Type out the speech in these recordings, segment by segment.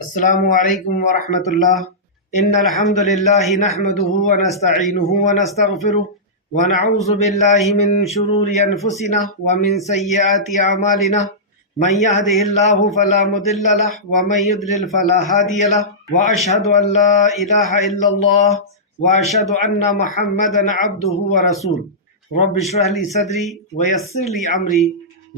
السلام علیکم ورحمۃ اللہ۔ ان الحمد للہ نحمده ونستعینه ونستغفره ونعوذ باللہ من شرور انفسنا ومن سیئات اعمالنا من يهده اللہ فلا مضل له ومن يضلل فلا هادی له واشهد ان لا الہ الا اللہ واشهد ان محمدا عبده ورسوله رب اشرح لي صدری ويسر لي امری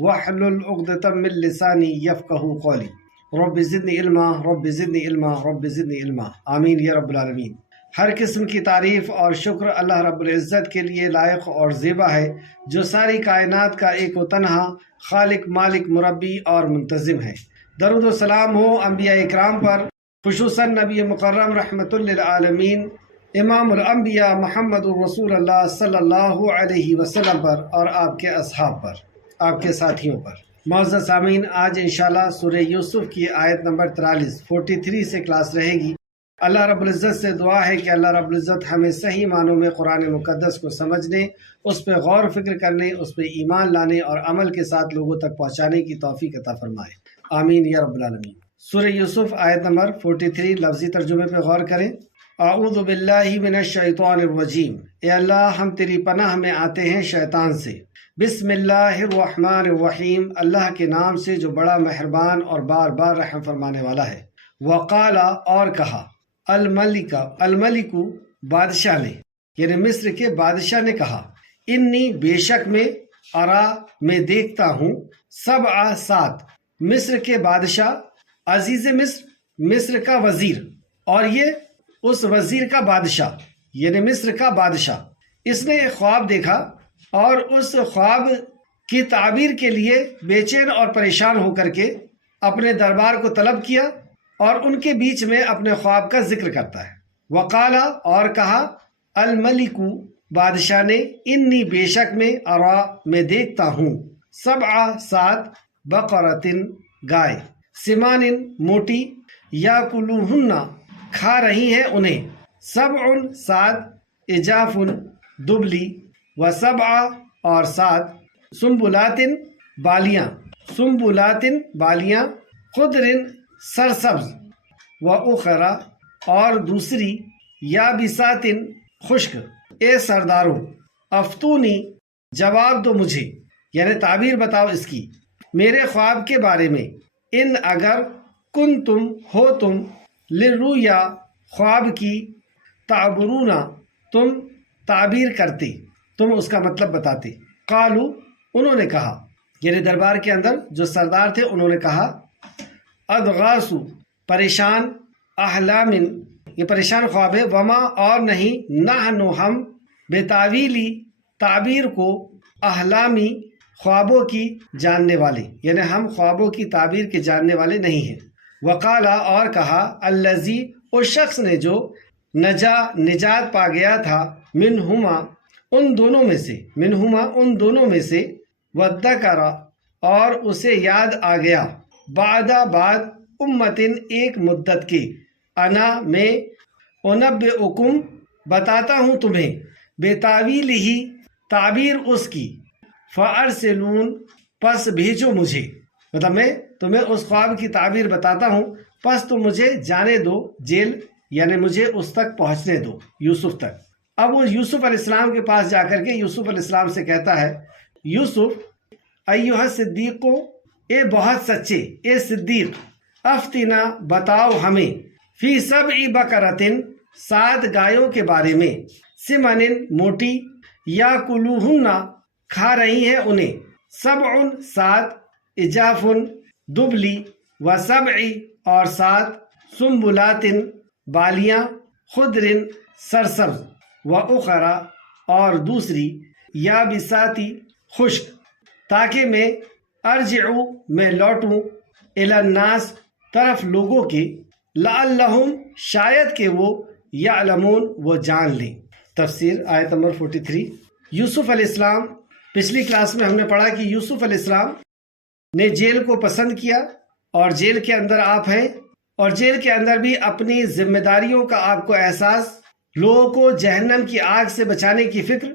واحلل عقدۃ من لسانی یفقهوا قولی رب زدنی علما رب زدنی علما رب زدنی علما آمین یا رب العالمین۔ ہر قسم کی تعریف اور شکر اللہ رب العزت کے لیے لائق اور زیبا ہے، جو ساری کائنات کا ایک و تنہا خالق، مالک، مربی اور منتظم ہے۔ درود و سلام ہو انبیاء اکرام پر، خصوصاً نبی مکرم رحمت للعالمین امام الانبیاء محمد رسول اللہ صلی اللہ علیہ وسلم پر اور آپ کے اصحاب پر، آپ کے ساتھیوں پر۔ معزز سامعین، آج انشاءاللہ سورہ یوسف کی آیت نمبر 43 سے کلاس رہے گی۔ اللہ رب العزت سے دعا ہے کہ اللہ رب العزت ہمیں صحیح معنوں میں قرآن مقدس کو سمجھنے، اس پہ غور و فکر کرنے، اس پہ ایمان لانے اور عمل کے ساتھ لوگوں تک پہنچانے کی توفیق عطا فرمائے، آمین یا رب العالمین۔ سورہ یوسف آیت نمبر 43 لفظی ترجمے پہ غور کریں۔ اعوذ باللہ من الشیطان الرجیم، اے اللہ ہم تیری پناہ میں آتے ہیں شیطان سے۔ بسم اللہ الرحمن الرحیم، اللہ کے نام سے جو بڑا مہربان اور بار بار رحم فرمانے والا ہے۔ وقال، اور کہا، الملک بادشاہ نے، یعنی مصر کے بادشاہ نے کہا، انی بے شک میں، ارا میں دیکھتا ہوں، 7 مصر کے بادشاہ، عزیز مصر، مصر کا وزیر، اور یہ اس وزیر کا بادشاہ، یعنی مصر کا بادشاہ، اس نے ایک خواب دیکھا اور اس خواب کی تعبیر کے لیے بے چین اور پریشان ہو کر کے اپنے دربار کو طلب کیا اور ان کے بیچ میں اپنے خواب کا ذکر کرتا ہے۔ وقالا، اور کہا، الملک بادشاہ نے، انی بے شک میں، ارا میں دیکھتا ہوں، 7 بقرتن گائے، سمان موٹی، یاکلوہن کھا رہی ہیں انہیں، 7 عجاف دبلی، و7 اور 7 سنبلات بالیاں، خضر سرسبز، و اخرى اور دوسری، یابسات خشک، اے سرداروں، افتونی جواب دو مجھے، یعنی تعبیر بتاؤ اس کی، میرے خواب کے بارے میں، ان اگر کنتم ہو تم، للرؤیا خواب کی، تعبرون تم تعبیر کرتے، تم اس کا مطلب بتاتے۔ قالو انہوں نے کہا، یعنی دربار کے اندر جو سردار تھے انہوں نے کہا، ادغاسو پریشان، احلام یہ پریشان خواب ہے، وما اور نہیں، نحن ہم، بتاویلی تعبیر کو، احلامی خوابوں کی جاننے والے، یعنی ہم خوابوں کی تعبیر کے جاننے والے نہیں ہیں۔ وقالا اور کہا، الذی اس شخص نے جو نجات پا گیا تھا، منہما ان دونوں میں سے، وذکر اور اسے یاد آ گیا، بعد امتن ایک مدت کے، انا میں، انبئکم بتاتا ہوں تمہیں، بتاویلہ تعبیر اس کی، فارسلون پس بھیجو مجھے، مطلب میں تمہیں اس خواب کی تعبیر بتاتا ہوں، پس تم مجھے جانے دو جیل، یعنی مجھے اس تک پہنچنے دو، یوسف تک۔ اب وہ یوسف علیہ السلام کے پاس جا کر کے یوسف علیہ السلام سے کہتا ہے، یوسف، ایھا صدیق، اے بہت سچے، اے صدیق، افتنا بتاؤ ہمیں، فی 7 بقرۃ 7 گایوں کے بارے میں، سمن موٹی، یاکلوہن کھا رہی ہیں انہیں، 7 عجاف دبلی، و7 اور 7 سنبلات بالیاں، خضر سرسبز، و اخرى اور دوسری، یابساتی خشک، تاکہ میں، ارجعو میں لوٹوں، الی الناس طرف لوگوں کے، لعلہم شاید کہ وہ، یعلمون وہ جان لیں۔ تفسیر آیت نمبر 43۔ یوسف علیہ السلام، پچھلی کلاس میں ہم نے پڑھا کہ یوسف علیہ السلام نے جیل کو پسند کیا اور جیل کے اندر آپ ہیں، اور جیل کے اندر بھی اپنی ذمہ داریوں کا آپ کو احساس، لوگوں کو جہنم کی آگ سے بچانے کی فکر،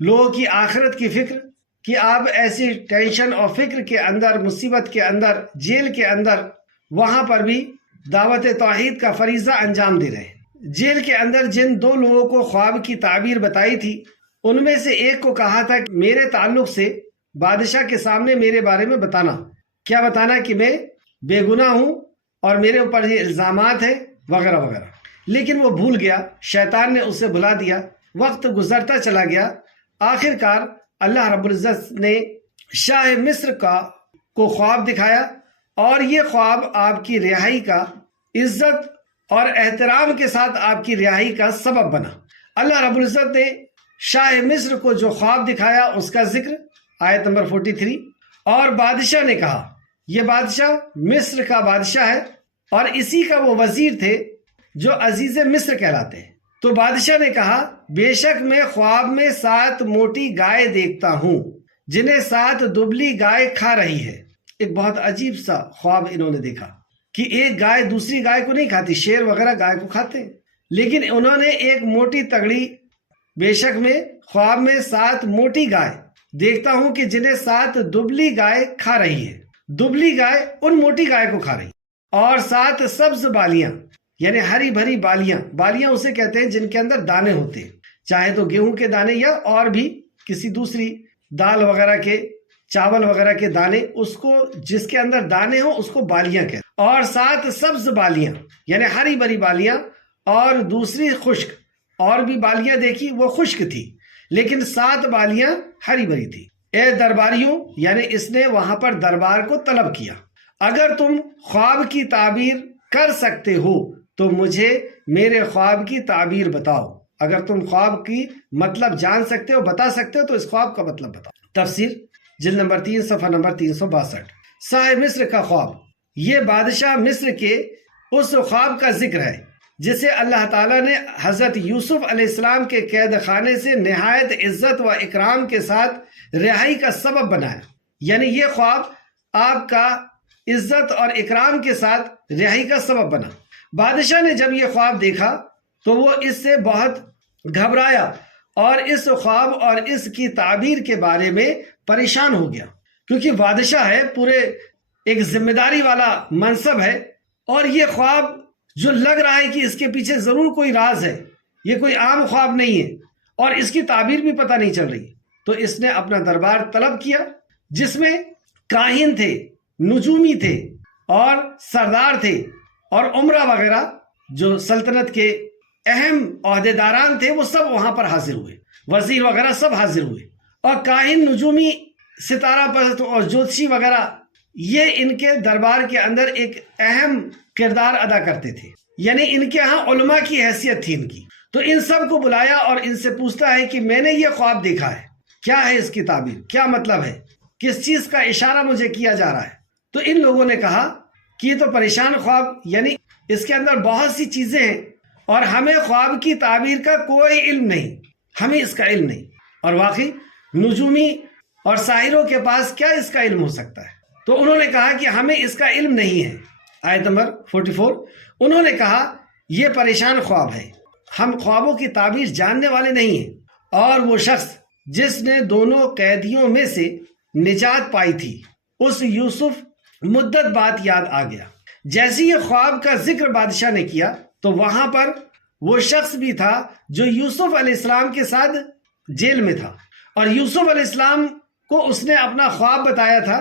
لوگوں کی آخرت کی فکر، کہ آپ ایسی ٹینشن اور فکر کے اندر، مصیبت کے اندر، جیل کے اندر، وہاں پر بھی دعوت توحید کا فریضہ انجام دے رہے ہیں۔ جیل کے اندر جن دو لوگوں کو خواب کی تعبیر بتائی تھی ان میں سے ایک کو کہا تھا کہ میرے تعلق سے بادشاہ کے سامنے میرے بارے میں بتانا، کیا بتانا کہ میں بے گناہ ہوں اور میرے اوپر یہ الزامات ہیں وغیرہ وغیرہ، لیکن وہ بھول گیا، شیطان نے اسے بھلا دیا، وقت گزرتا چلا گیا۔ آخر کار اللہ رب العزت نے شاہ مصر کو خواب دکھایا اور یہ خواب آپ کی رہائی کا، عزت اور احترام کے ساتھ آپ کی رہائی کا سبب بنا۔ اللہ رب العزت نے شاہ مصر کو جو خواب دکھایا اس کا ذکر آیت نمبر 43، اور بادشاہ نے کہا، یہ بادشاہ مصر کا بادشاہ ہے اور اسی کا وہ وزیر تھے جو عزیز مصر کہلاتے ہیں۔ تو بادشاہ نے کہا، بے شک میں خواب میں 7 موٹی گائے دیکھتا ہوں جنہیں 7 دبلی گائے کھا رہی ہے۔ ایک بہت عجیب سا خواب انہوں نے دیکھا کہ ایک گائے دوسری گائے کو نہیں کھاتی، شیر وغیرہ گائے کو کھاتے ہیں، لیکن انہوں نے ایک موٹی تگڑی، بے شک میں خواب میں 7 موٹی گائے دیکھتا ہوں کہ جنہیں 7 دبلی گائے کھا رہی ہے۔ دبلی گائے ان موٹی گائے کو کھا رہی، اور 7 سبز بالیاں یعنی ہری بھری بالیاں، بالیاں اسے کہتے ہیں جن کے اندر دانے ہوتے ہیں، چاہے تو گیہوں کے دانے یا اور بھی کسی دوسری دال وغیرہ کے، چاول وغیرہ کے دانے، اس کو جس کے اندر دانے ہوں اس کو بالیاں کہتے ہیں۔ اور 7 سبز بالیاں یعنی ہری بھری بالیاں، اور دوسری خشک، اور بھی بالیاں دیکھی وہ خشک تھی لیکن 7 بالیاں ہری بھری تھی۔ اے درباریوں، یعنی اس نے وہاں پر دربار کو طلب کیا، اگر تم خواب کی تعبیر کر سکتے ہو تو مجھے میرے خواب کی تعبیر بتاؤ۔ اگر تم خواب کی مطلب جان سکتے ہو، بتا سکتے ہو، تو اس خواب کا مطلب بتاؤ۔ تفسیر جلد نمبر 3 صفحہ نمبر 362۔ صاحب مصر کا خواب، یہ بادشاہ مصر کے اس خواب کا ذکر ہے جسے اللہ تعالیٰ نے حضرت یوسف علیہ السلام کے قید خانے سے نہایت عزت و اکرام کے ساتھ رہائی کا سبب بنایا۔ یعنی یہ خواب آپ کا عزت اور اکرام کے ساتھ رہائی کا سبب بنا۔ بادشاہ نے جب یہ خواب دیکھا تو وہ اس سے بہت گھبرایا اور اس خواب اور اس کی تعبیر کے بارے میں پریشان ہو گیا، کیونکہ بادشاہ ہے، پورے ایک ذمہ داری والا منصب ہے، اور یہ خواب جو لگ رہا ہے کہ اس کے پیچھے ضرور کوئی راز ہے، یہ کوئی عام خواب نہیں ہے اور اس کی تعبیر بھی پتہ نہیں چل رہی، تو اس نے اپنا دربار طلب کیا جس میں کاہن تھے، نجومی تھے اور سردار تھے اور عمرہ وغیرہ جو سلطنت کے اہم عہدیداران تھے وہ سب وہاں پر حاضر ہوئے، وزیر وغیرہ سب حاضر ہوئے، اور کاہن، نجومی، ستارہ پرست اور جوتشی وغیرہ یہ ان کے دربار کے اندر ایک اہم کردار ادا کرتے تھے، یعنی ان کے ہاں علماء کی حیثیت تھی ان کی۔ تو ان سب کو بلایا اور ان سے پوچھتا ہے کہ میں نے یہ خواب دیکھا ہے، کیا ہے اس کی تعبیر، کیا مطلب ہے، کس چیز کا اشارہ مجھے کیا جا رہا ہے؟ تو ان لوگوں نے کہا کہ یہ تو پریشان خواب، یعنی اس کے اندر بہت سی چیزیں ہیں اور ہمیں خواب کی تعبیر کا کوئی علم نہیں، ہمیں اس کا علم نہیں۔ اور واقعی نجومی اور ساحروں کے پاس کیا اس کا علم ہو سکتا ہے؟ تو انہوں نے کہا کہ ہمیں اس کا علم نہیں ہے۔ آیت نمبر 44، انہوں نے کہا یہ پریشان خواب ہے، ہم خوابوں کی تعبیر جاننے والے نہیں ہیں۔ اور وہ شخص جس نے دونوں قیدیوں میں سے نجات پائی تھی، اس یوسف مدت بعد یاد آ گیا۔ جیسے یہ خواب کا ذکر بادشاہ نے کیا تو وہاں پر وہ شخص بھی تھا جو یوسف علیہ السلام کے ساتھ جیل میں تھا، اور یوسف علیہ السلام کو اس نے اپنا خواب بتایا تھا،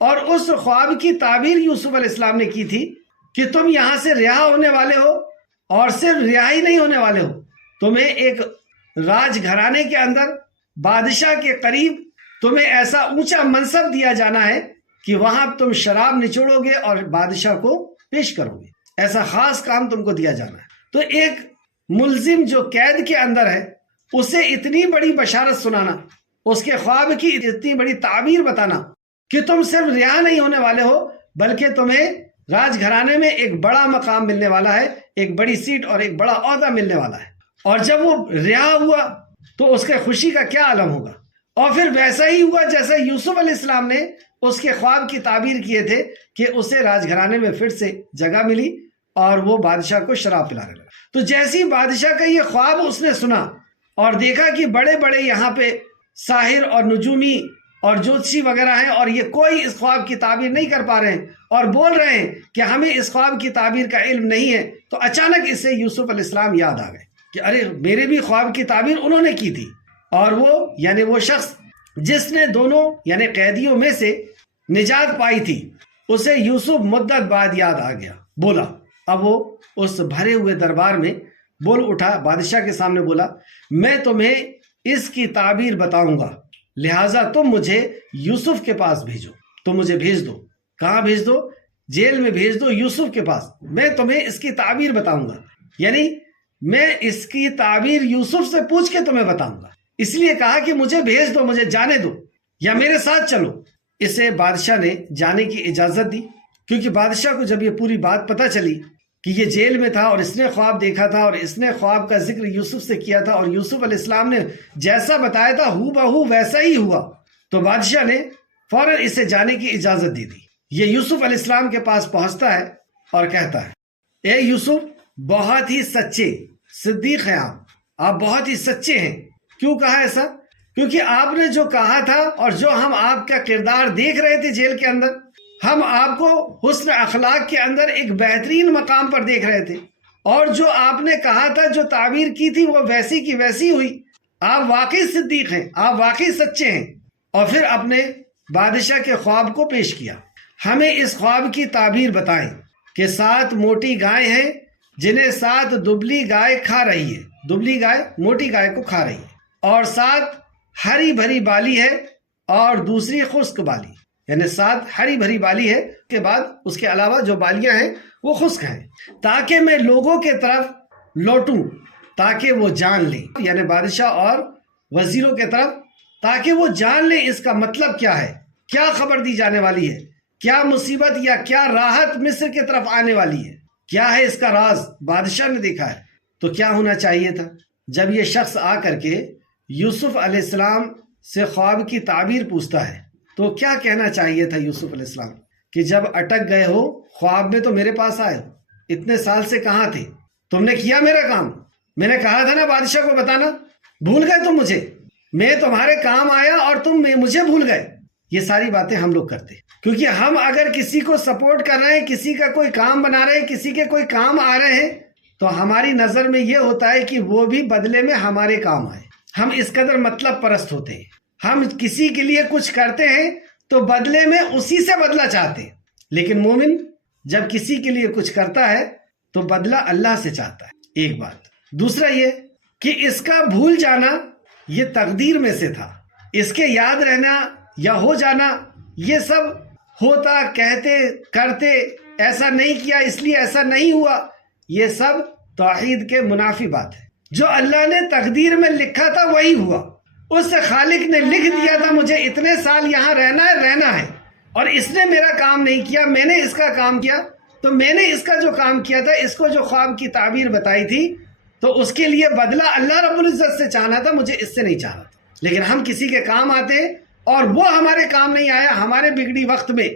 اور اس خواب کی تعبیر یوسف علیہ السلام نے کی تھی کہ تم یہاں سے رہا ہونے والے ہو، اور صرف رہائی نہیں ہونے والے ہو، تمہیں ایک راج گھرانے کے اندر بادشاہ کے قریب تمہیں ایسا اونچا منصب دیا جانا ہے کہ وہاں تم شراب نچوڑو گے اور بادشاہ کو پیش کرو گے، ایسا خاص کام تم کو دیا جانا ہے۔ تو ایک ملزم جو قید کے اندر ہے اسے اتنی بڑی بشارت سنانا، اس کے خواب کی اتنی بڑی تعبیر بتانا کہ تم صرف رہا نہیں ہونے والے ہو بلکہ تمہیں راج گھرانے میں ایک بڑا مقام ملنے والا ہے، ایک بڑی سیٹ اور ایک بڑا عہدہ ملنے والا ہے۔ اور جب وہ رہا ہوا تو اس کے خوشی کا کیا عالم ہوگا، اور پھر ویسا ہی ہوا جیسا یوسف علیہ السلام نے اس کے خواب کی تعبیر کیے تھے کہ اسے راج گھرانے میں پھر سے جگہ ملی اور وہ بادشاہ کو شراب پلانے لگا۔ تو جیسی بادشاہ کا یہ خواب اس نے سنا اور دیکھا کہ بڑے بڑے یہاں پہ ساحر اور نجومی اور جوتشی وغیرہ ہیں اور یہ کوئی اس خواب کی تعبیر نہیں کر پا رہے ہیں اور بول رہے ہیں کہ ہمیں اس خواب کی تعبیر کا علم نہیں ہے، تو اچانک اسے یوسف علیہ السلام یاد آ گئے کہ ارے میرے بھی خواب کی تعبیر انہوں نے کی تھی، اور وہ شخص جس نے دونوں یعنی قیدیوں میں سے نجات پائی تھی، اسے یوسف مدت بعد یاد آ گیا، بولا۔ اب وہ اس بھرے ہوئے دربار میں بول اٹھا، بادشاہ کے سامنے بولا، میں تمہیں اس کی تعبیر بتاؤں گا، لہٰذا تم مجھے یوسف کے پاس بھیجو۔ تم مجھے بھیج دو۔ کہاں بھیج دو؟ جیل میں بھیج دو، یوسف کے پاس۔ میں تمہیں اس کی تعبیر بتاؤں گا، یعنی میں اس کی تعبیر یوسف سے پوچھ کے تمہیں بتاؤں گا۔ اس لیے کہا کہ مجھے بھیج دو، مجھے جانے دو، یا میرے ساتھ چلو۔ اسے بادشاہ نے جانے کی اجازت دی، کیونکہ بادشاہ کو جب یہ پوری بات پتہ چلی کہ یہ جیل میں تھا اور اس نے خواب دیکھا تھا اور اس نے خواب کا ذکر یوسف سے کیا تھا اور یوسف علیہ السلام نے جیسا بتایا تھا ہو بہو ویسا ہی ہوا، تو بادشاہ نے فوراً اسے جانے کی اجازت دی تھی۔ یہ یوسف علیہ السلام کے پاس پہنچتا ہے اور کہتا ہے، اے یوسف، بہت ہی سچے صدیق ہیں آپ بہت ہی سچے ہیں۔ کیوں کہا ایسا؟ کیونکہ آپ نے جو کہا تھا اور جو ہم آپ کا کردار دیکھ رہے تھے جیل کے اندر، ہم آپ کو حسن اخلاق کے اندر ایک بہترین مقام پر دیکھ رہے تھے، اور جو آپ نے کہا تھا، جو تعبیر کی تھی، وہ ویسی کی ویسی ہوئی۔ آپ واقعی صدیق ہیں، آپ واقعی سچے ہیں۔ اور پھر اپنے بادشاہ کے خواب کو پیش کیا۔ ہمیں اس خواب کی تعبیر بتائیں کہ 7 موٹی گائے ہیں جنہیں 7 دبلی گائے کھا رہی ہے، دبلی گائے موٹی گائے کو کھا رہی ہے، اور 7 ہری بھری بالی ہے اور دوسری خشک بالی، یعنی 7 ہری بھری بالی ہے کے بعد اس کے علاوہ جو بالیاں ہیں وہ خشک ہیں، تاکہ میں لوگوں کے طرف لوٹوں تاکہ وہ جان لیں، یعنی بادشاہ اور وزیروں کے طرف، تاکہ وہ جان لیں اس کا مطلب کیا ہے، کیا خبر دی جانے والی ہے، کیا مصیبت یا کیا راحت مصر کی طرف آنے والی ہے، کیا ہے اس کا راز۔ بادشاہ نے دیکھا ہے تو کیا ہونا چاہیے تھا؟ جب یہ شخص آ کر کے یوسف علیہ السلام سے خواب کی تعبیر پوچھتا ہے تو کیا کہنا چاہیے تھا یوسف علیہ السلام کہ جب اٹک گئے ہو خواب میں تو میرے پاس آئے ہو، اتنے سال سے کہاں تھے؟ تم نے کیا میرا کام؟ میں نے کہا تھا نا بادشاہ کو بتانا، بھول گئے تم مجھے؟ میں تمہارے کام آیا اور تم مجھے بھول گئے؟ یہ ساری باتیں ہم لوگ کرتے ہیں، کیونکہ ہم اگر کسی کو سپورٹ کر رہے ہیں، کسی کا کوئی کام بنا رہے ہیں، کسی کے کوئی کام آ رہے ہیں، تو ہماری نظر میں یہ ہوتا ہے کہ وہ بھی بدلے میں ہمارے کام آئے۔ ہم اس قدر مطلب پرست ہوتے ہیں، ہم کسی کے لیے کچھ کرتے ہیں تو بدلے میں اسی سے بدلہ چاہتے ہیں، لیکن مومن جب کسی کے لیے کچھ کرتا ہے تو بدلہ اللہ سے چاہتا ہے، ایک بات۔ دوسرا یہ کہ اس کا بھول جانا یہ تقدیر میں سے تھا، اس کے یاد رہنا یا ہو جانا یہ سب ہوتا، کہتے کرتے، ایسا نہیں کیا اس لیے ایسا نہیں ہوا، یہ سب توحید کے منافی بات ہے۔ جو اللہ نے تقدیر میں لکھا تھا وہی ہوا، اس سے خالق نے لکھ دیا تھا مجھے اتنے سال یہاں رہنا ہے، اور اس نے میرا کام نہیں کیا، میں نے اس کا کام کیا، تو میں نے اس کا جو کام کیا تھا، اس کو جو خواب کی تعبیر بتائی تھی، تو اس کے لیے بدلہ اللہ رب العزت سے چاہنا تھا، مجھے اس سے نہیں چاہنا تھا۔ لیکن ہم کسی کے کام آتے ہیں اور وہ ہمارے کام نہیں آیا ہمارے بگڑی وقت میں،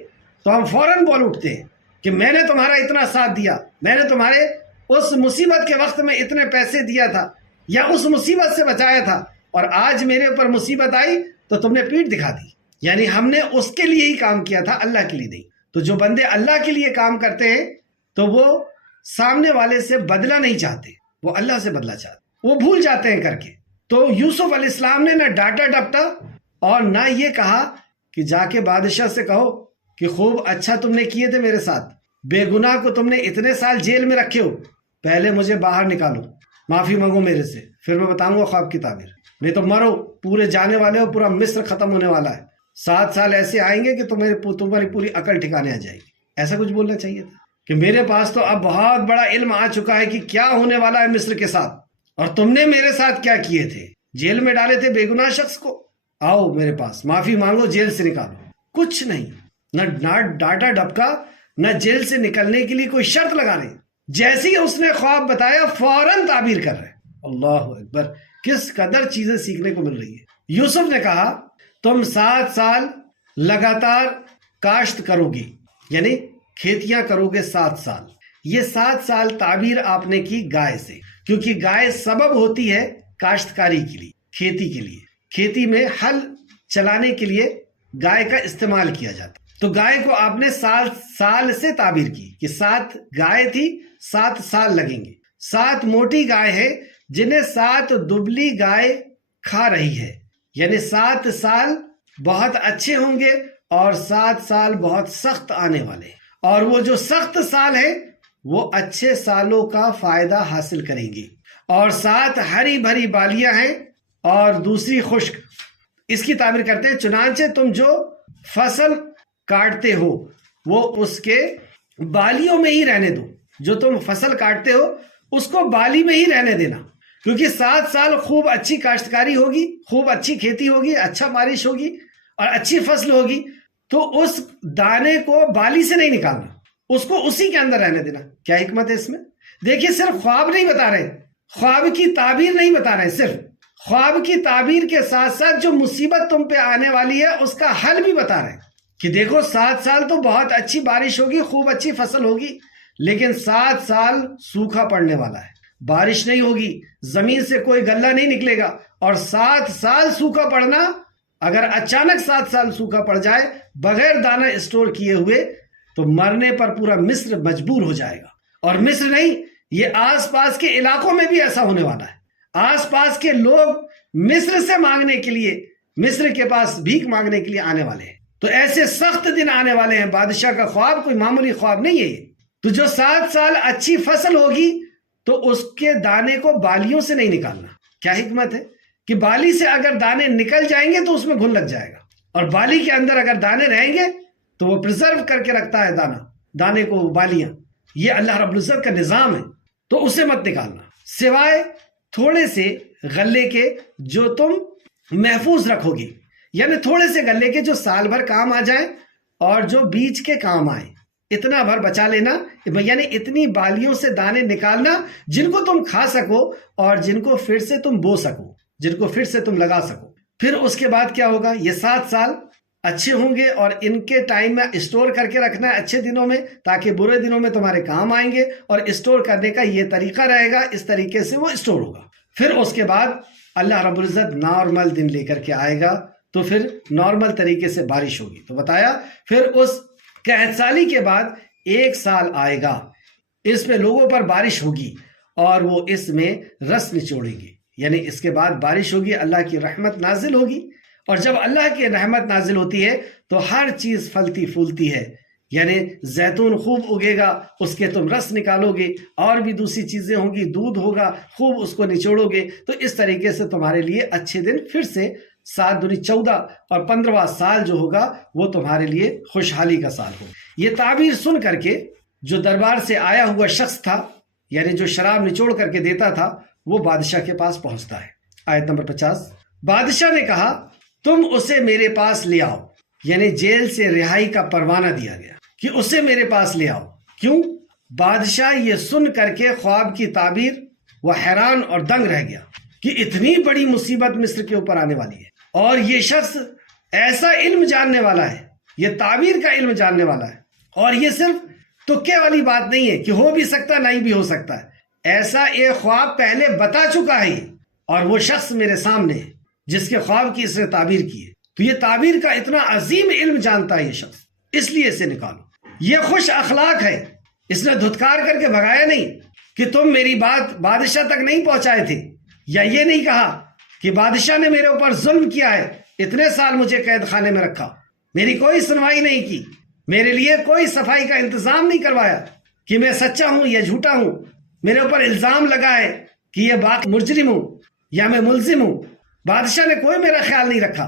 تو ہم فوراً بول اٹھتے ہیں کہ میں نے تمہارا اتنا ساتھ دیا، میں نے تمہارے اس مصیبت کے وقت میں اتنے پیسے دیا تھا یا اس مصیبت سے بچایا تھا، اور آج میرے اوپر مصیبت آئی تو تم نے پیٹھ دکھا دی۔ یعنی ہم نے اس کے لیے ہی کام کیا تھا، اللہ کے لیے نہیں۔ تو جو بندے اللہ کے لیے کام کرتے ہیں تو وہ سامنے والے سے بدلہ نہیں چاہتے، وہ اللہ سے بدلہ چاہتے، وہ بھول جاتے ہیں کر کے۔ تو یوسف علیہ السلام نے نہ ڈانٹا ڈپٹا اور نہ یہ کہا کہ جا کے بادشاہ سے کہو کہ خوب اچھا تم نے کیے تھے میرے ساتھ، بے گناہ کو تم نے اتنے سال جیل میں رکھے ہو، پہلے مجھے باہر نکالو، معافی مانگو میرے سے، پھر میں بتاؤں گا خواب کی تعبیر، نہیں تو مرو، پورے جانے والے ہو، پورا مصر ختم ہونے والا ہے، 7 سال ایسے آئیں گے کہ تمہاری پوری عقل ٹھکانے آ جائے گی۔ ایسا کچھ بولنا چاہیے تھا کہ میرے پاس تو اب بہت بڑا علم آ چکا ہے کہ کیا ہونے والا ہے مصر کے ساتھ، اور تم نے میرے ساتھ کیا کیے تھے، جیل میں ڈالے تھے بے گناہ شخص کو، آؤ میرے پاس معافی مانگو، جیل سے نکالو۔ کچھ نہیں، نہ ڈاٹا ڈپکا، نہ جیل سے نکلنے کے لیے کوئی شرط لگانے، جیسے ہی اس نے خواب بتایا فوراً تعبیر کر رہے۔ اللہ اکبر، کس قدر چیزیں سیکھنے کو مل رہی ہے۔ یوسف نے کہا تم 7 سال لگاتار کاشت کرو گی، یعنی کھیتیاں کرو گے 7 سال۔ یہ 7 سال تعبیر آپ نے کی گائے سے، کیونکہ گائے سبب ہوتی ہے کاشتکاری کے لیے، کھیتی کے لیے، کھیتی میں ہل چلانے کے لیے گائے کا استعمال کیا جاتا ہے۔ تو گائے کو آپ نے سال سے تعبیر کی کہ 7 گائے تھی، 7 سال لگیں گے. 7 موٹی گائے ہیں جنہیں 7 دبلی گائے کھا رہی ہے، یعنی 7 سال بہت اچھے ہوں گے اور 7 سال بہت سخت آنے والے، اور وہ جو سخت سال ہیں وہ اچھے سالوں کا فائدہ حاصل کریں گی. اور 7 ہری بھری بالیاں ہیں اور دوسری خشک. اس کی تعبیر کرتے ہیں چنانچہ تم جو فصل کاٹتے ہو وہ اس کے بالیوں میں ہی رہنے دو. جو تم فصل کاٹتے ہو اس کو بالی میں ہی رہنے دینا، کیونکہ 7 سال خوب اچھی کاشتکاری ہوگی، خوب اچھی کھیتی ہوگی، اچھا بارش ہوگی اور اچھی فصل ہوگی. تو اس دانے کو بالی سے نہیں نکالنا، اس کو اسی کے اندر رہنے دینا. کیا حکمت ہے اس میں؟ دیکھیے صرف خواب نہیں بتا رہے، خواب کی تعبیر نہیں بتا رہے، صرف خواب کی تعبیر کے ساتھ ساتھ جو مصیبت تم پہ آنے والی ہے اس کا حل بھی بتا رہے ہیں کہ دیکھو 7 سال تو بہت اچھی بارش ہوگی، خوب اچھی فصل ہوگی، لیکن 7 سال سوکھا پڑنے والا ہے، بارش نہیں ہوگی، زمین سے کوئی غلہ نہیں نکلے گا. اور 7 سال سوکھا پڑنا، اگر اچانک 7 سال سوکھا پڑ جائے بغیر دانہ اسٹور کیے ہوئے تو مرنے پر پورا مصر مجبور ہو جائے گا. اور مصر نہیں، یہ آس پاس کے علاقوں میں بھی ایسا ہونے والا ہے. آس پاس کے لوگ مصر سے مانگنے کے لیے، مصر کے پاس بھیک مانگنے کے لیے آنے والے ہیں. تو ایسے سخت دن آنے والے ہیں. بادشاہ کا خواب کوئی معمولی خواب نہیں ہے یہ. تو جو 7 سال اچھی فصل ہوگی تو اس کے دانے کو بالیوں سے نہیں نکالنا. کیا حکمت ہے کہ بالی سے اگر دانے نکل جائیں گے تو اس میں گھن لگ جائے گا، اور بالی کے اندر اگر دانے رہیں گے تو وہ پرزرو کر کے رکھتا ہے دانے کو بالیاں. یہ اللہ رب العزت کا نظام ہے، تو اسے مت نکالنا سوائے تھوڑے سے غلے کے جو تم محفوظ رکھو گی، یعنی تھوڑے سے غلے کے جو سال بھر کام آ جائیں اور جو بیچ کے کام آئیں، اتنا بھر بچا لینا. یعنی اتنی بالیوں سے دانے نکالنا جن کو تم کھا سکو اور جن کو پھر سے تم بو سکو، جن کو پھر سے تم لگا سکو. پھر اس کے بعد کیا ہوگا؟ یہ 7 سال اچھے ہوں گے اور ان کے ٹائم میں اسٹور کر کے رکھنا ہے اچھے دنوں میں، تاکہ برے دنوں میں تمہارے کام آئیں گے. اور اسٹور کرنے کا یہ طریقہ رہے گا، اس طریقے سے وہ اسٹور ہوگا. پھر اس کے بعد اللہ رب العزت نارمل دن لے کر کے آئے گا تو پھر نارمل طریقے سے بارش ہوگی. تو بتایا پھر اس قحط سالی کے بعد 1 سال آئے گا، اس میں لوگوں پر بارش ہوگی اور وہ اس میں رس نچوڑیں گے. یعنی اس کے بعد بارش ہوگی، اللہ کی رحمت نازل ہوگی. اور جب اللہ کی رحمت نازل ہوتی ہے تو ہر چیز پھلتی پھولتی ہے. یعنی زیتون خوب اگے گا، اس کے تم رس نکالو گے، اور بھی دوسری چیزیں ہوں گی، دودھ ہوگا، خوب اس کو نچوڑو گے. تو اس طریقے سے تمہارے لیے اچھے دن پھر سے 7 دونی 14 اور 15واں سال جو ہوگا وہ تمہارے لیے خوشحالی کا سال ہوگا. یہ تعبیر سن کر کے جو دربار سے آیا ہوا شخص تھا، یعنی جو شراب نچوڑ کر کے دیتا تھا، وہ بادشاہ کے پاس پہنچتا ہے. آیت نمبر 50. بادشاہ نے کہا تم اسے میرے پاس لے آؤ. یعنی جیل سے رہائی کا پروانہ دیا گیا کہ اسے میرے پاس لے آؤ. کیوں؟ بادشاہ یہ سن کر کے خواب کی تعبیر وہ حیران اور دنگ رہ گیا کہ اتنی بڑی مصیبت مصر کے اوپر آنے والی ہے، اور یہ شخص ایسا علم جاننے والا ہے، یہ تعبیر کا علم جاننے والا ہے، اور یہ صرف تکے والی بات نہیں ہے کہ ہو بھی سکتا نہیں بھی ہو سکتا ہے. ایسا ایک خواب پہلے بتا چکا ہے اور وہ شخص میرے سامنے ہے جس کے خواب کی اس نے تعبیر کی ہے. تو یہ تعبیر کا اتنا عظیم علم جانتا ہے یہ شخص، اس لیے اسے نکالو. یہ خوش اخلاق ہے، اس نے دھتکار کر کے بھگایا نہیں کہ تم میری بات بادشاہ تک نہیں پہنچائے تھے، یا یہ نہیں کہا کہ بادشاہ نے میرے اوپر ظلم کیا ہے، اتنے سال مجھے قید خانے میں رکھا، میری کوئی سنوائی نہیں کی، میرے لیے کوئی صفائی کا انتظام نہیں کروایا کہ میں سچا ہوں یا جھوٹا ہوں، میرے اوپر الزام لگا ہے کہ یہ بات مجرم ہوں یا میں ملزم ہوں. بادشاہ نے کوئی میرا خیال نہیں رکھا،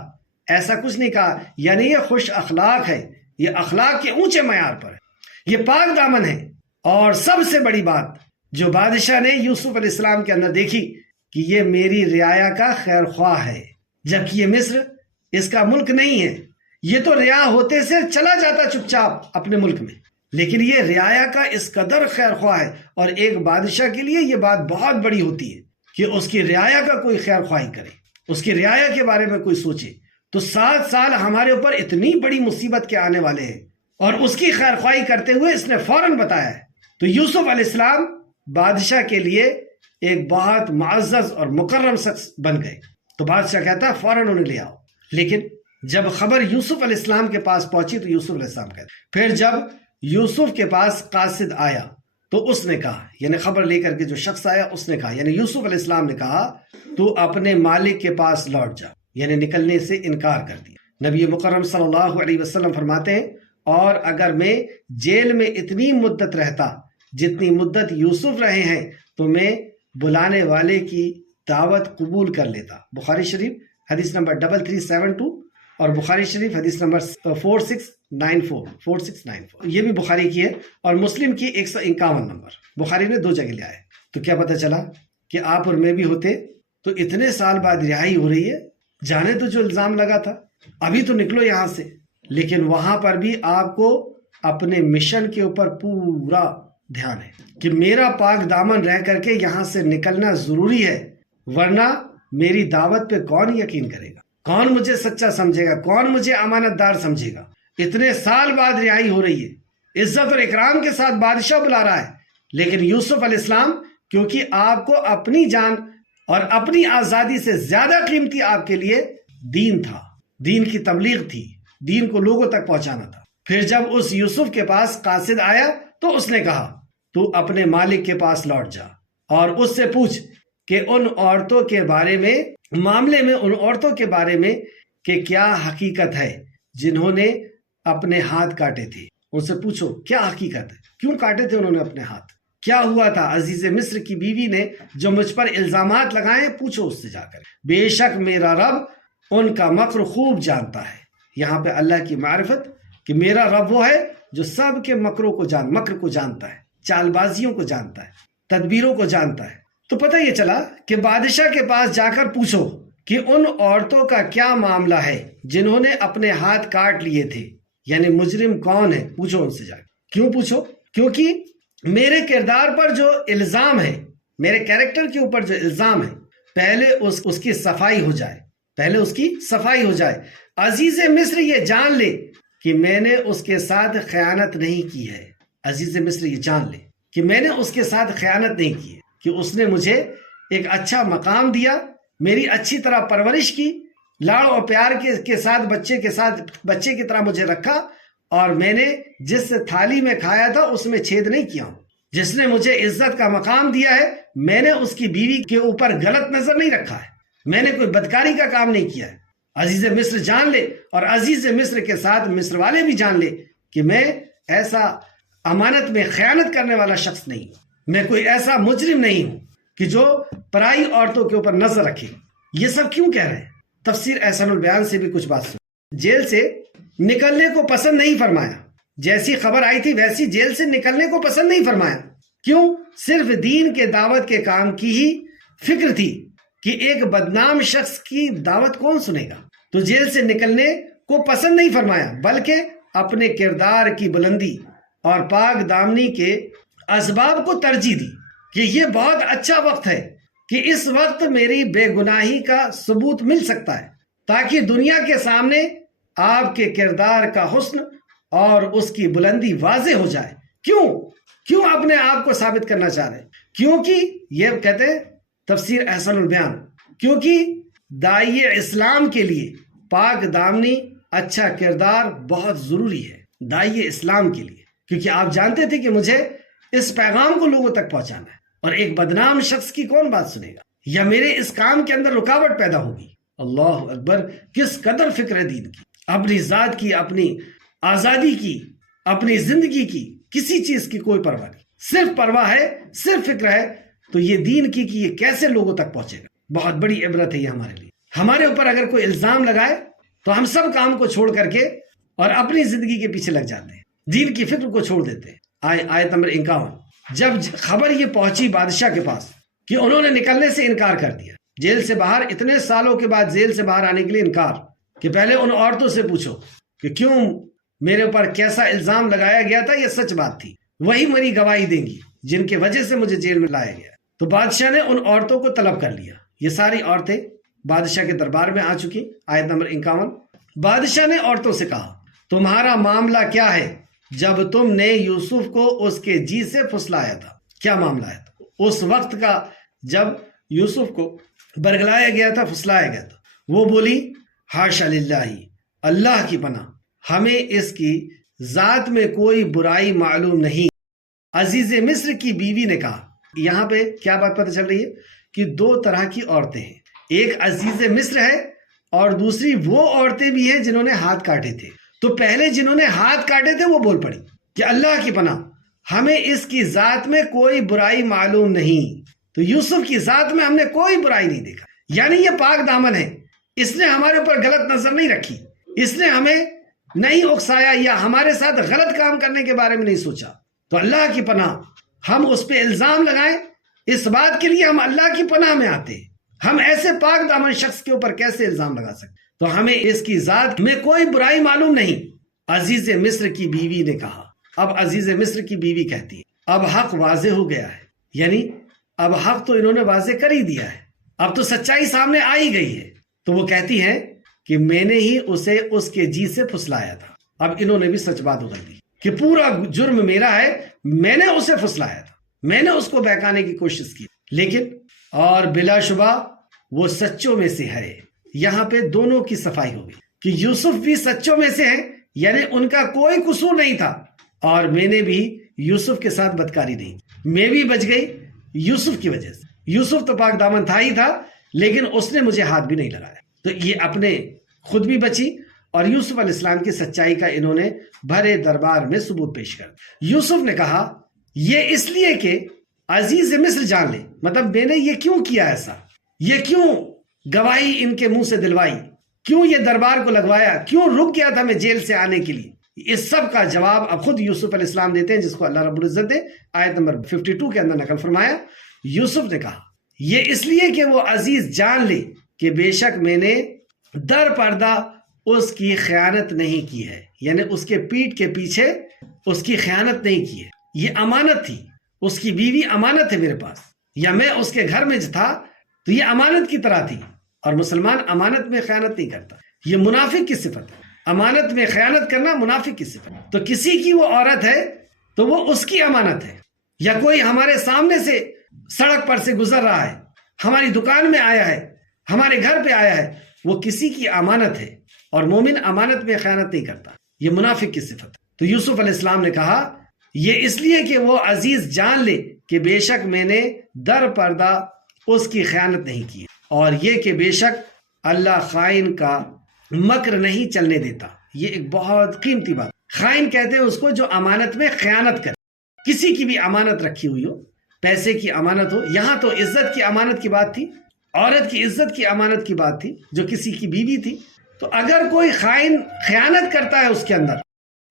ایسا کچھ نہیں کہا. یعنی یہ خوش اخلاق ہے، یہ اخلاق کے اونچے معیار پر ہے، یہ پاک دامن ہے. اور سب سے بڑی بات جو بادشاہ نے یوسف علیہ السلام کے اندر دیکھی کہ یہ میری رعایا کا خیر خواہ ہے، جبکہ یہ مصر اس کا ملک نہیں ہے. یہ تو رعا ہوتے سے چلا جاتا چپ چاپ اپنے ملک میں، لیکن یہ رعایا کا اس قدر خیر خواہ ہے. اور ایک بادشاہ کے لیے یہ بات بہت بڑی ہوتی ہے کہ اس کی رعایا کا کوئی خیر خواہی کرے، اس کی رعایا کے بارے میں کوئی سوچے. تو 7 سال ہمارے اوپر اتنی بڑی مصیبت کے آنے والے ہیں، اور اس کی خیر خواہی کرتے ہوئے اس نے فوراً بتایا ہے. تو یوسف علیہ السلام بادشاہ کے لیے ایک بہت معزز اور مکرم شخص بن گئے. تو بادشاہ کہتا ہے فوراً انہیں لے آؤ. لیکن جب خبر یوسف علیہ السلام کے پاس پہنچی تو یوسف علیہ السلام کہتے پھر جب یوسف کے پاس قاصد آیا تو اس نے کہا، یعنی خبر لے کر کے جو شخص آیا اس نے کہا، یعنی یوسف علیہ السلام نے کہا تو اپنے مالک کے پاس لوٹ جا، یعنی نکلنے سے انکار کر دیا۔ نبی مکرم صلی اللہ علیہ وسلم فرماتے ہیں اور اگر میں جیل میں اتنی مدت رہتا جتنی مدت یوسف رہے ہیں تو میں بلانے والے کی دعوت قبول کر لیتا۔ بخاری شریف حدیث نمبر 3372 اور بخاری شریف حدیث نمبر 4694 یہ بھی بخاری کی ہے، اور مسلم کی 151 نمبر، بخاری نے 2 جگہ لیا ہے۔ تو کیا پتہ چلا کہ آپ اور میں بھی ہوتے تو اتنے سال بعد رہائی ہو رہی ہے، جانے تو جو الزام لگا تھا ابھی تو نکلو یہاں سے، لیکن وہاں پر بھی آپ کو اپنے مشن کے اوپر پورا دھیان ہے کہ میرا پاک دامن رہ کر کے یہاں سے نکلنا ضروری ہے، ورنہ میری دعوت پہ کون یقین کرے گا، کون مجھے سچا سمجھے گا، کون مجھے امانت دار سمجھے گا۔ اتنے سال بعد رہائی ہو رہی ہے، عزت اور اکرام کے ساتھ بادشاہ بلا رہا ہے، لیکن یوسف علیہ السلام کیونکہ آپ کو اپنی جان اور اپنی آزادی سے زیادہ قیمتی آپ کے لیے دین تھا، دین کی تبلیغ تھی، دین کو لوگوں تک پہنچانا تھا۔ پھر جب اس یوسف کے پاس قاصد آیا تو اس نے کہا تو اپنے مالک کے پاس لوٹ جا اور اس سے پوچھ کہ ان عورتوں کے بارے میں، معاملے میں ان عورتوں کے بارے میں کہ کیا حقیقت ہے جنہوں نے اپنے ہاتھ کاٹے تھے۔ ان سے پوچھو کیا حقیقت ہے، کیوں کاٹے تھے انہوں نے اپنے ہاتھ، کیا ہوا تھا۔ عزیز مصر کی بیوی نے جو مجھ پر الزامات لگائے پوچھو اس سے جا کر، بے شک میرا رب ان کا مکر خوب جانتا ہے۔ یہاں پہ اللہ کی معرفت کہ میرا رب وہ ہے جو سب کے مکر کو جانتا ہے، چال بازیوں کو جانتا ہے، تدبیروں کو جانتا ہے۔ تو پتہ یہ چلا کہ بادشاہ کے پاس جا کر پوچھو کہ ان عورتوں کا کیا معاملہ ہے جنہوں نے اپنے ہاتھ کاٹ لیے تھے، یعنی مجرم کون ہے، پوچھو ان سے جا کے۔ کیوں پوچھو؟ کیونکہ میرے کردار پر جو الزام ہے، میرے کیریکٹر کے اوپر جو الزام ہے، پہلے اس کی صفائی ہو جائے، پہلے اس کی صفائی ہو جائے۔ عزیز مصر یہ جان لے کہ میں نے اس کے ساتھ خیانت نہیں کی ہے، عزیز مصر یہ جان لے کہ میں نے اس کے ساتھ خیانت نہیں کی ہے، کہ اس نے مجھے ایک اچھا مقام دیا، میری اچھی طرح پرورش کی، لاڑ اور پیار کے ساتھ بچے کی طرح مجھے رکھا، اور میں نے جس تھالی میں کھایا تھا اس میں چھید نہیں کیا ہوں۔ جس نے مجھے عزت کا مقام دیا ہے میں نے اس کی بیوی کے اوپر غلط نظر نہیں رکھا ہے، میں نے کوئی بدکاری کا کام نہیں کیا ہے۔ عزیز مصر جان لے، اور عزیز مصر کے ساتھ مصر والے بھی جان لے کہ میں ایسا امانت میں خیانت کرنے والا شخص نہیں ہوں، میں کوئی ایسا مجرم نہیں ہوں کہ جو پرائی عورتوں کے اوپر نظر رکھے۔ یہ سب کیوں کہہ رہے ہیں؟ تفسیر احسن البیان سے بھی کچھ بات سن۔ جیل سے نکلنے کو پسند نہیں فرمایا، جیسی خبر آئی تھی ویسی جیل سے نکلنے کو پسند نہیں فرمایا۔ کیوں؟ صرف دین کے دعوت کے کام کی ہی فکر تھی کہ ایک بدنام شخص کی دعوت کون سنے گا، تو جیل سے نکلنے کو پسند نہیں فرمایا، بلکہ اپنے کردار کی بلندی اور پاک دامنی کے اسباب کو ترجیح دی کہ یہ بہت اچھا وقت ہے کہ اس وقت میری بے گناہی کا ثبوت مل سکتا ہے، تاکہ دنیا کے سامنے آپ کے کردار کا حسن اور اس کی بلندی واضح ہو جائے۔ کیوں اپنے آپ کو ثابت کرنا چاہ رہے ہیں؟ کیونکہ یہ کہتے ہیں تفسیر احسن البیان، کیونکہ داعی اسلام کے لیے پاک دامنی اچھا کردار بہت ضروری ہے، داعی اسلام کے لیے، کیونکہ آپ جانتے تھے کہ مجھے اس پیغام کو لوگوں تک پہنچانا ہے، اور ایک بدنام شخص کی کون بات سنے گا، یا میرے اس کام کے اندر رکاوٹ پیدا ہوگی۔ اللہ اکبر، کس قدر فکر ہے دین کی، اپنی ذات کی، اپنی آزادی کی، اپنی زندگی کی، کسی چیز کی کوئی پرواہ نہیں، صرف پرواہ ہے، صرف فکر ہے تو یہ دین کی کہ یہ کیسے لوگوں تک پہنچے گا۔ بہت بڑی عبرت ہے یہ ہمارے لیے۔ ہمارے اوپر اگر کوئی الزام لگائے تو ہم سب کام کو چھوڑ کر کے اور اپنی زندگی کے پیچھے لگ جاتے ہیں، دین کی فکر کو چھوڑ دیتے ہیں۔ آیت نمبر 51، جب خبر یہ پہنچی بادشاہ کے پاس کہ انہوں نے نکلنے سے انکار کر دیا، جیل سے باہر، اتنے سالوں کے بعد جیل سے باہر آنے کے لیے انکار، کہ پہلے ان عورتوں سے پوچھو کہ کیوں میرے اوپر کیسا الزام لگایا گیا تھا، یہ سچ بات تھی، وہی میری گواہی دیں گی جن کی وجہ سے مجھے جیل میں لایا گیا۔ تو بادشاہ نے ان عورتوں کو طلب کر لیا، یہ ساری عورتیں بادشاہ کے دربار میں آ چکی۔ آیت نمبر 51، بادشاہ نے عورتوں سے کہا تمہارا معاملہ کیا ہے جب تم نے یوسف کو اس کے جی سے پھسلایا تھا؟ کیا معاملہ ہے اس وقت کا جب یوسف کو برگلایا گیا تھا، پھسلایا گیا تھا؟ وہ بولی حاشا للہ، اللہ کی پناہ ہمیں اس کی ذات میں کوئی برائی معلوم نہیں۔ عزیز مصر کی بیوی نے کہا، یہاں پہ کیا بات پتہ چل رہی ہے کہ دو طرح کی عورتیں ہیں، ایک عزیز مصر ہے اور دوسری وہ عورتیں بھی ہیں جنہوں نے ہاتھ کاٹے تھے۔ تو پہلے جنہوں نے ہاتھ کاٹے تھے وہ بول پڑی کہ اللہ کی پناہ ہمیں اس کی ذات میں کوئی برائی معلوم نہیں۔ تو یوسف کی ذات میں ہم نے کوئی برائی نہیں دیکھا، یعنی یہ پاک دامن ہے، اس نے ہمارے اوپر غلط نظر نہیں رکھی، اس نے ہمیں نہیں اکسایا یا ہمارے ساتھ غلط کام کرنے کے بارے میں نہیں سوچا۔ تو اللہ کی پناہ ہم اس پہ الزام لگائیں، اس بات کے لیے ہم اللہ کی پناہ میں آتے ہیں۔ ہم ایسے پاک دامن شخص کے اوپر کیسے الزام لگا سکتے؟ تو ہمیں اس کی ذات میں کوئی برائی معلوم نہیں، عزیز مصر کی بیوی نے کہا۔ اب عزیز مصر کی بیوی کہتی ہے اب حق واضح ہو گیا ہے، یعنی اب حق تو انہوں نے واضح کر ہی دیا ہے، اب تو سچائی سامنے آ ہی گئی ہے۔ تو وہ کہتی ہے کہ میں نے ہی اسے اس کے جی سے پھسلایا تھا۔ اب انہوں نے بھی سچ بات اگل دی کہ پورا جرم میرا ہے، میں نے اسے پھسلایا تھا، میں نے اس کو بہکانے کی کوشش کی، لیکن اور بلا شبہ وہ سچوں میں سے ہے۔ یہاں پہ دونوں کی صفائی ہوگی کہ یوسف بھی سچوں میں سے ہیں، یعنی ان کا کوئی قصور نہیں تھا، اور میں نے بھی یوسف کے ساتھ بدکاری نہیں، میں بھی بچ گئی یوسف کی وجہ سے۔ یوسف تو پاک دامن تھا ہی تھا، لیکن اس نے مجھے ہاتھ بھی نہیں لگایا۔ تو یہ اپنے خود بھی بچی اور یوسف علیہ السلام کی سچائی کا انہوں نے بھرے دربار میں ثبوت پیش کر۔ یوسف نے کہا یہ اس لیے کہ عزیز مصر جان لے، مطلب میں نے یہ کیوں کیا ایسا، یہ کیوں گواہی ان کے منہ سے دلوائی، کیوں یہ دربار کو لگوایا، کیوں رک گیا تھا میں جیل سے آنے کے لیے۔ اس سب کا جواب اب خود یوسف علیہ السلام دیتے ہیں، جس کو اللہ رب العزت نے آیت نمبر 52 کے اندر نقل فرمایا۔ یوسف نے کہا یہ اس لیے کہ وہ عزیز جان لے کہ بے شک میں نے در پردہ اس کی خیانت نہیں کی ہے، یعنی اس کے پیٹھ کے پیچھے اس کی خیانت نہیں کی ہے۔ یہ امانت تھی، اس کی بیوی امانت ہے میرے پاس، یا میں اس کے گھر میں تھا تو یہ امانت کی طرح تھی، اور مسلمان امانت میں خیانت نہیں کرتا، یہ منافق کی صفت ہے۔ امانت میں خیانت کرنا منافق کی صفت ہے۔ تو کسی کی وہ عورت ہے تو وہ اس کی امانت ہے، یا کوئی ہمارے سامنے سے سڑک پر سے گزر رہا ہے، ہماری دکان میں آیا ہے، ہمارے گھر پہ آیا ہے، وہ کسی کی امانت ہے، اور مومن امانت میں خیانت نہیں کرتا، یہ منافق کی صفت ہے۔ تو یوسف علیہ السلام نے کہا یہ اس لیے کہ وہ عزیز جان لے کہ بے شک میں نے در پردہ اس کی خیانت نہیں کی، اور یہ کہ بے شک اللہ خائن کا مکر نہیں چلنے دیتا۔ یہ ایک بہت قیمتی بات، خائن کہتے ہیں اس کو جو امانت میں خیانت کرے، کسی کی بھی امانت رکھی ہوئی ہو، پیسے کی امانت ہو، یہاں تو عزت کی امانت کی بات تھی، عورت کی عزت کی امانت کی بات تھی جو کسی کی بیوی تھی۔ تو اگر کوئی خائن خیانت کرتا ہے اس کے اندر،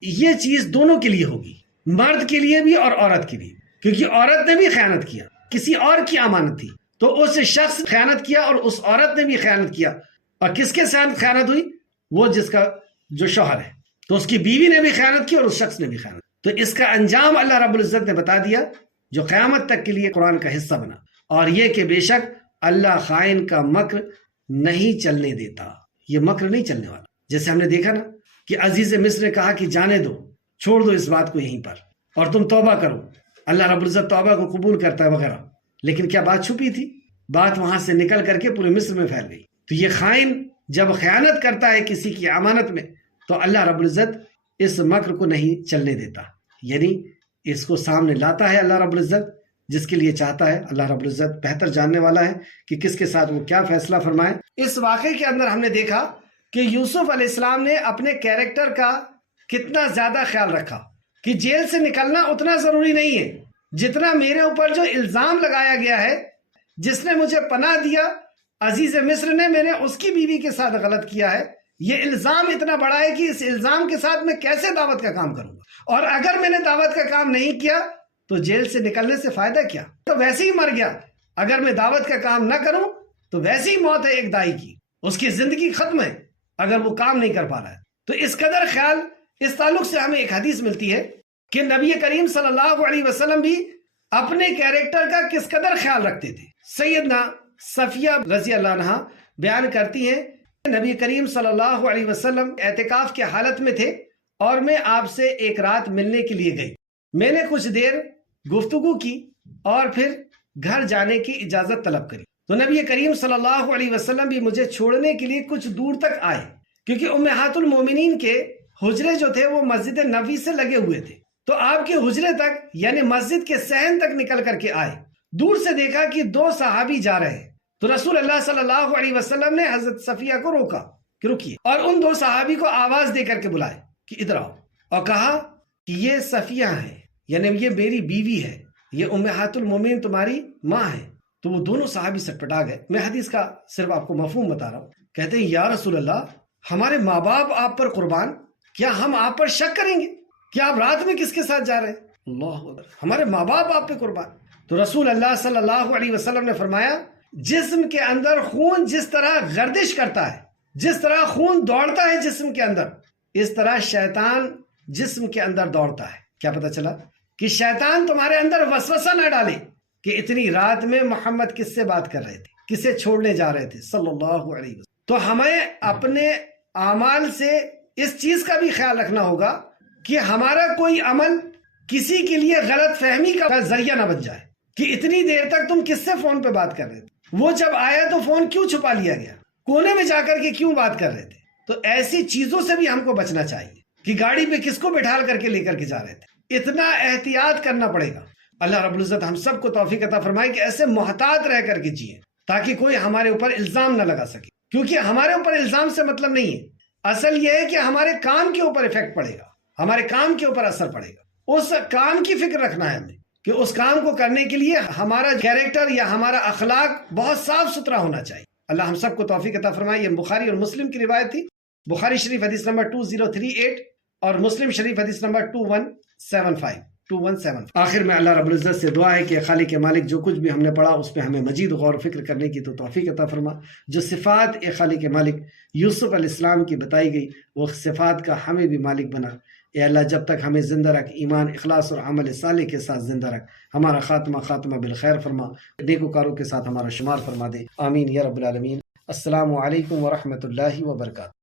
یہ چیز دونوں کے لیے ہوگی، مرد کے لیے بھی اور عورت کے لیے، کیونکہ عورت نے بھی خیانت کیا، کسی اور کی امانت تھی، تو اس شخص خیانت کیا اور اس عورت نے بھی خیانت کیا، اور کس کے ساتھ خیانت ہوئی؟ وہ جس کا جو شوہر ہے، تو اس کی بیوی نے بھی خیانت کی اور اس شخص نے بھی خیانت۔ تو اس کا انجام اللہ رب العزت نے بتا دیا جو قیامت تک کے لیے قرآن کا حصہ بنا، اور یہ کہ بے شک اللہ خائن کا مکر نہیں چلنے دیتا، یہ مکر نہیں چلنے والا۔ جیسے ہم نے دیکھا نا کہ عزیز مصر نے کہا کہ جانے دو، چھوڑ دو اس بات کو یہیں پر، اور تم توبہ کرو، اللہ رب العزت توبہ کو قبول کرتا ہے وغیرہ، لیکن کیا بات چھپی تھی؟ بات وہاں سے نکل کر کے پورے مصر میں پھیل گئی۔ تو یہ خائن جب خیانت کرتا ہے کسی کی امانت میں، تو اللہ رب العزت اس مکر کو نہیں چلنے دیتا، یعنی اس کو سامنے لاتا ہے اللہ رب العزت جس کے لیے چاہتا ہے۔ اللہ رب العزت بہتر جاننے والا ہے کہ کس کے ساتھ وہ کیا فیصلہ فرمائے۔ اس واقعے کے اندر ہم نے دیکھا کہ یوسف علیہ السلام نے اپنے کیریکٹر کا کتنا زیادہ خیال رکھا کہ جیل سے نکلنا اتنا ضروری نہیں ہے جتنا میرے اوپر جو الزام لگایا گیا ہے، جس نے مجھے پناہ دیا عزیز مصر نے، میں نے اس کی بیوی کے ساتھ غلط کیا ہے، یہ الزام اتنا بڑا ہے کہ اس الزام کے ساتھ میں کیسے دعوت کا کام کروں گا، اور اگر میں نے دعوت کا کام نہیں کیا تو جیل سے نکلنے سے فائدہ کیا؟ تو ویسے ہی مر گیا۔ اگر میں دعوت کا کام نہ کروں تو ویسے ہی موت ہے ایک دائی کی، اس کی زندگی ختم ہے اگر وہ کام نہیں کر پا رہا ہے۔ تو اس قدر خیال، اس تعلق سے ہمیں ایک حدیث ملتی ہے کہ نبی کریم صلی اللہ علیہ وسلم بھی اپنے کیریکٹر کا کس قدر خیال رکھتے تھے۔ سیدنا صفیہ رضی اللہ عنہا بیان کرتی ہیں نبی کریم صلی اللہ علیہ وسلم اعتکاف کے حالت میں تھے اور میں آپ سے ایک رات ملنے کے لیے گئی، میں نے کچھ دیر گفتگو کی اور پھر گھر جانے کی اجازت طلب کری، تو نبی کریم صلی اللہ علیہ وسلم بھی مجھے چھوڑنے کے لیے کچھ دور تک آئے کیونکہ امہات المومنین کے حجرے جو تھے وہ مسجد نبوی سے لگے ہوئے تھے، تو آپ کے حجرے تک یعنی مسجد کے صحن تک نکل کر کے آئے، دور سے دیکھا کہ 2 صحابی جا رہے ہیں، تو رسول اللہ صلی اللہ علیہ وسلم نے حضرت صفیہ کو روکا کہ رکیے، اور ان 2 صحابی کو آواز دے کر کے بلائے کہ ادھر آؤ، اور کہا کہ یہ صفیہ ہے، یعنی یہ میری بیوی ہے، یہ امہات المومنین تمہاری ماں ہے۔ تو وہ دونوں صحابی سٹپٹا گئے۔ میں حدیث کا صرف آپ کو مفہوم بتا رہا ہوں۔ کہتے ہیں یا رسول اللہ، ہمارے ماں باپ آپ پر قربان، کیا ہم آپ پر شک کریں گے؟ کیا آپ رات میں کس کے ساتھ جا رہے ہیں؟ اللہ اکبر، ہمارے ماں باپ آپ پہ قربان۔ تو رسول اللہ صلی اللہ علیہ وسلم نے فرمایا، جسم کے اندر خون جس طرح گردش کرتا ہے، جس طرح خون دوڑتا ہے جسم کے اندر، اس طرح شیطان جسم کے اندر دوڑتا ہے۔ کیا پتہ چلا؟ کہ شیطان تمہارے اندر وسوسہ نہ ڈالے کہ اتنی رات میں محمد کس سے بات کر رہے تھے، کسے چھوڑنے جا رہے تھے صلی اللہ علیہ وسلم۔ تو ہمیں اپنے اعمال سے اس چیز کا بھی خیال رکھنا ہوگا کہ ہمارا کوئی عمل کسی کے لیے غلط فہمی کا ذریعہ نہ بن جائے کہ اتنی دیر تک تم کس سے فون پہ بات کر رہے تھے، وہ جب آیا تو فون کیوں چھپا لیا گیا، کونے میں جا کر کے کیوں بات کر رہے تھے۔ تو ایسی چیزوں سے بھی ہم کو بچنا چاہیے کہ گاڑی پہ کس کو بٹھال کر کے لے کر کے جا رہے تھے، اتنا احتیاط کرنا پڑے گا۔ اللہ رب العزت ہم سب کو توفیق عطا فرمائے کہ ایسے محتاط رہ کر کے جیے تاکہ کوئی ہمارے اوپر الزام نہ لگا سکے، کیونکہ ہمارے اوپر الزام سے مطلب نہیں ہے، اصل یہ ہے کہ ہمارے کام کے اوپر ایفیکٹ پڑے گا، ہمارے کام کے اوپر اثر پڑے گا، اس کام کی فکر رکھنا ہے ہمیں کہ اس کام کو کرنے کے لیے ہمارا کیریکٹر یا ہمارا اخلاق بہت صاف ستھرا ہونا چاہیے۔ اللہ ہم سب کو توفیق عطا فرمائے۔ یہ بخاری اور مسلم کی روایت تھی، بخاری شریف حدیث نمبر 2038 اور مسلم شریف حدیث نمبر 2175۔ آخر میں اللہ رب العزت سے دعا ہے کہ خالق مالک جو کچھ بھی ہم نے پڑھا اس پہ ہمیں مزید غور و فکر کرنے کی تو توفیق عطا فرما۔ جو صفات خالق مالک یوسف علیہ السلام کی بتائی گئی وہ صفات کا ہمیں بھی مالک بنا۔ اے اللہ جب تک ہمیں زندہ رکھ، ایمان اخلاص اور عمل صالح کے ساتھ زندہ رکھ، ہمارا خاتمہ بالخیر فرما، نیکوکاروں کے ساتھ ہمارا شمار فرما دے، آمین یا رب العالمین۔ السلام علیکم ورحمۃ اللہ وبرکاتہ۔